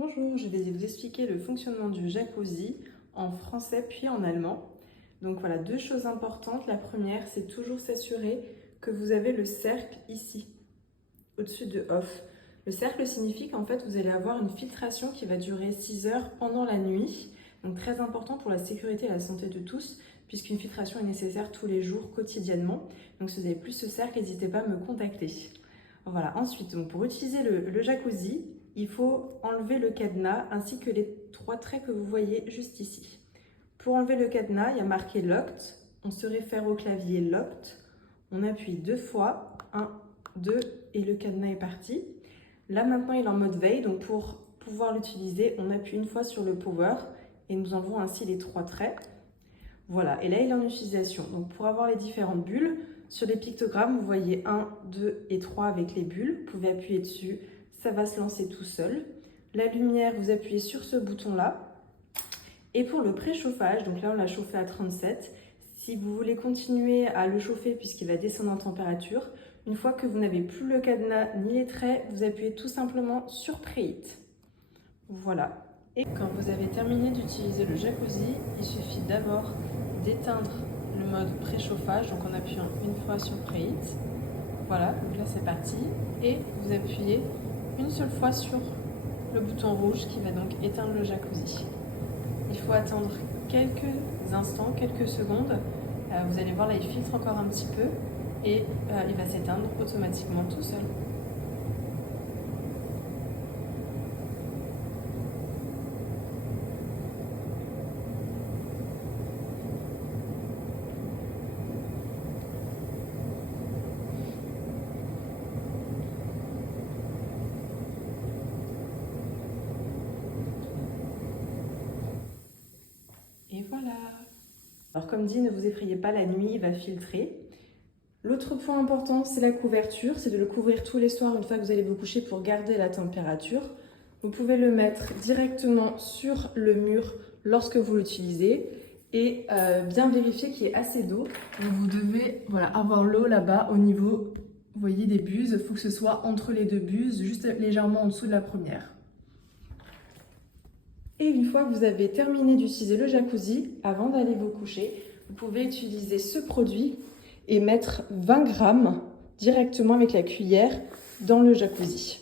Bonjour, je vais vous expliquer le fonctionnement du jacuzzi en français puis en allemand. Donc voilà, deux choses importantes. La première, c'est toujours s'assurer que vous avez le cercle ici, au-dessus de off. Le cercle signifie qu'en fait, vous allez avoir une filtration qui va durer 6 heures pendant la nuit. Donc très important pour la sécurité et la santé de tous, puisqu'une filtration est nécessaire tous les jours, quotidiennement. Donc si vous n'avez plus ce cercle, n'hésitez pas à me contacter. Voilà, ensuite, donc pour utiliser le jacuzzi, il faut enlever le cadenas ainsi que les 3 traits que vous voyez juste ici. Pour enlever le cadenas, il y a marqué Locked. On se réfère au clavier Locked. On appuie 2 fois, 1, 2 et le cadenas est parti. Là maintenant il est en mode veille, donc pour pouvoir l'utiliser, on appuie une fois sur le Power et nous enlevons ainsi les 3 traits. Voilà, et là il est en utilisation. Donc pour avoir les différentes bulles, sur les pictogrammes, vous voyez 1, 2 et 3 avec les bulles. Vous pouvez appuyer dessus, ça va se lancer tout seul. La lumière, vous appuyez sur ce bouton-là. Et pour le préchauffage, donc là on l'a chauffé à 37. Si vous voulez continuer à le chauffer puisqu'il va descendre en température, une fois que vous n'avez plus le cadenas ni les traits, vous appuyez tout simplement sur Preheat. Voilà. Et quand vous avez terminé d'utiliser le jacuzzi, il suffit d'abord d'éteindre le mode préchauffage, donc en appuyant une fois sur Preheat. Voilà, donc là c'est parti. Et vous appuyez une seule fois sur le bouton rouge qui va donc éteindre le jacuzzi. Il faut attendre quelques instants, quelques secondes. Vous allez voir là, il filtre encore un petit peu et il va s'éteindre automatiquement tout seul. Et voilà. Alors comme dit, ne vous effrayez pas, la nuit, il va filtrer. L'autre point important, c'est la couverture. C'est de le couvrir tous les soirs une fois que vous allez vous coucher pour garder la température. Vous pouvez le mettre directement sur le mur lorsque vous l'utilisez et bien vérifier qu'il y ait assez d'eau. Donc vous devez avoir l'eau là-bas au niveau, vous voyez, des buses. Il faut que ce soit entre les deux buses, juste légèrement en dessous de la première. Et une fois que vous avez terminé d'utiliser le jacuzzi, avant d'aller vous coucher, vous pouvez utiliser ce produit et mettre 20 grammes directement avec la cuillère dans le jacuzzi.